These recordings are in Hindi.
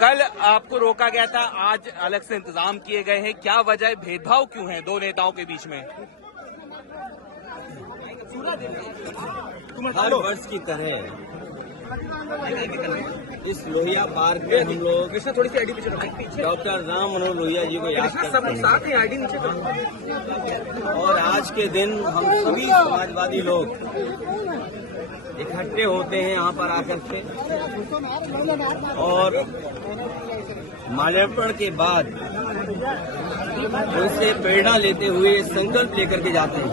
कल आपको रोका गया था, आज अलग से इंतजाम किए गए हैं, क्या वजह, भेदभाव क्यों है दो नेताओं के बीच में? हर वर्ष की तरह इस लोहिया पार्क में हम लोग थोड़ी सी आईडी पीछे डॉक्टर राम मनोहर लोहिया जी को याद करते हैं। आईडी नीचे और आज के दिन हम सभी समाजवादी लोग इकट्ठे होते हैं यहाँ पर आकर के, और माल्यार्पण के बाद उनसे प्रेरणा लेते हुए संकल्प लेकर के जाते हैं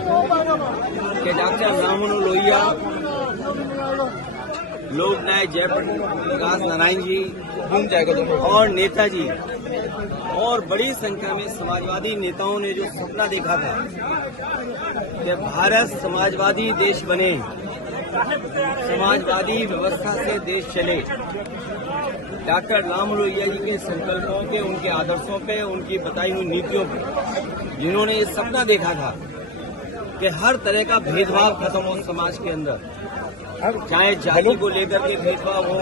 कि डॉक्टर राम मनोहर लोहिया, लोकनायक जयप्रकाश नारायण जी घूम जाएगा और नेताजी और बड़ी संख्या में समाजवादी नेताओं ने जो सपना देखा था कि भारत समाजवादी देश बने, समाजवादी व्यवस्था से देश चले, डॉक्टर राम मनोहर लोहिया जी के संकल्पों पे, उनके आदर्शों पे, उनकी बताई हुई नीतियों पे, जिन्होंने ये सपना देखा था कि हर तरह का भेदभाव खत्म हो समाज के अंदर, चाहे जाति को लेकर के भेदभाव हो,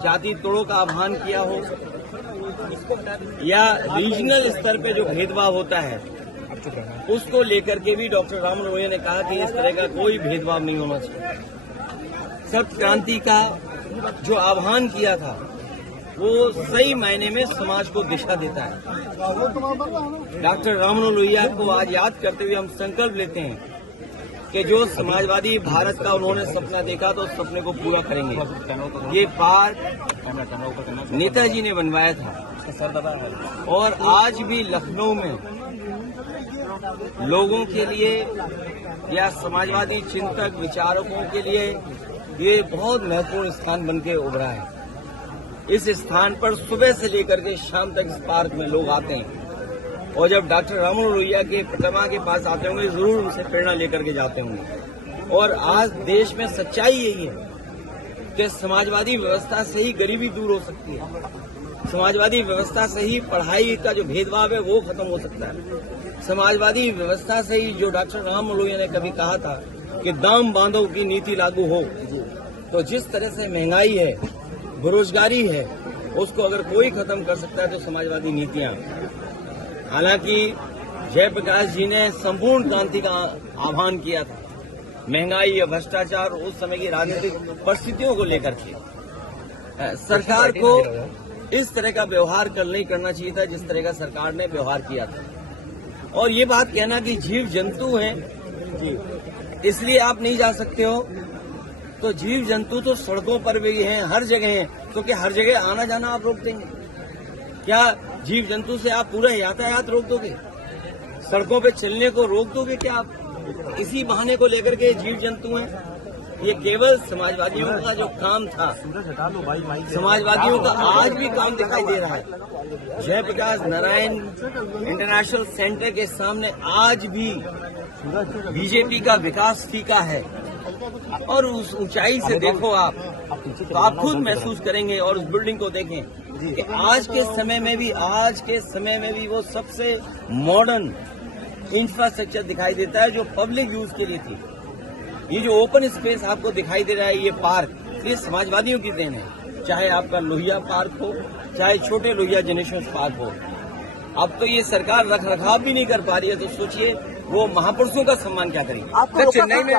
जाति तोड़ों का आह्वान किया हो, या रीजनल स्तर पे जो भेदभाव होता है उसको लेकर के भी डॉक्टर राम मनोहर लोहिया ने कहा कि इस तरह का कोई भेदभाव नहीं होना चाहिए। सत्य क्रांति का जो आह्वान किया था वो सही मायने में समाज को दिशा देता है। डॉक्टर राम मनोहर लोहिया को आज याद करते हुए हम संकल्प लेते हैं कि जो समाजवादी भारत का उन्होंने सपना देखा तो उस सपने को पूरा करेंगे। ये पार्क नेताजी ने बनवाया था और आज भी लखनऊ में लोगों के लिए या समाजवादी चिंतक विचारकों के लिए ये बहुत महत्वपूर्ण स्थान बनके उभरा है। इस स्थान पर सुबह से लेकर के शाम तक इस पार्क में लोग आते हैं और जब डॉक्टर राम मनोहर लोहिया के प्रतिमा के पास आते होंगे जरूर उनसे प्रेरणा लेकर के जाते होंगे। और आज देश में सच्चाई यही है कि समाजवादी व्यवस्था से ही गरीबी दूर हो सकती है, समाजवादी व्यवस्था से ही पढ़ाई का जो भेदभाव है वो खत्म हो सकता है, समाजवादी व्यवस्था से ही जो डॉक्टर राम मनोहर लोहिया ने कभी कहा था कि दाम बांधो की नीति लागू हो, तो जिस तरह से महंगाई है, बेरोजगारी है, उसको अगर कोई खत्म कर सकता है तो समाजवादी नीतियां। हालांकि जयप्रकाश जी ने संपूर्ण क्रांति का आह्वान किया था, महंगाई या भ्रष्टाचार उस समय की राजनीतिक परिस्थितियों को लेकर के सरकार को इस तरह का व्यवहार कल नहीं करना चाहिए था जिस तरह का सरकार ने व्यवहार किया था। और ये बात कहना कि जीव जंतु हैं इसलिए आप नहीं जा सकते हो, तो जीव जंतु तो सड़कों पर भी हैं, हर जगह हैं, तो क्या हर जगह आना जाना आप रोक देंगे? क्या जीव जंतु से आप पूरा यातायात रोक दोगे? सड़कों पे चलने को रोक दोगे क्या आप? इसी बहाने को लेकर के जीव जंतु हैं। ये केवल समाजवादियों का जो काम था, समाजवादियों का आज भी काम दिखाई दे रहा है। जयप्रकाश नारायण इंटरनेशनल सेंटर के सामने आज भी बीजेपी का विकास फीका है, और उस ऊंचाई से देखो आप तो आप खुद महसूस करेंगे, और उस बिल्डिंग को देखें कि आज के समय में भी वो सबसे मॉडर्न इंफ्रास्ट्रक्चर दिखाई देता है जो पब्लिक यूज के लिए थी। ये जो ओपन स्पेस आपको दिखाई दे रहा है, ये पार्क, ये समाजवादियों की देन है। चाहे आपका लोहिया पार्क हो, चाहे छोटे लोहिया जेनेरेशन पार्क हो। अब तो ये सरकार रख रखाव भी नहीं कर पा रही है, तो सोचिए वो महापुरुषों का सम्मान क्या करेगी। चेन्नई में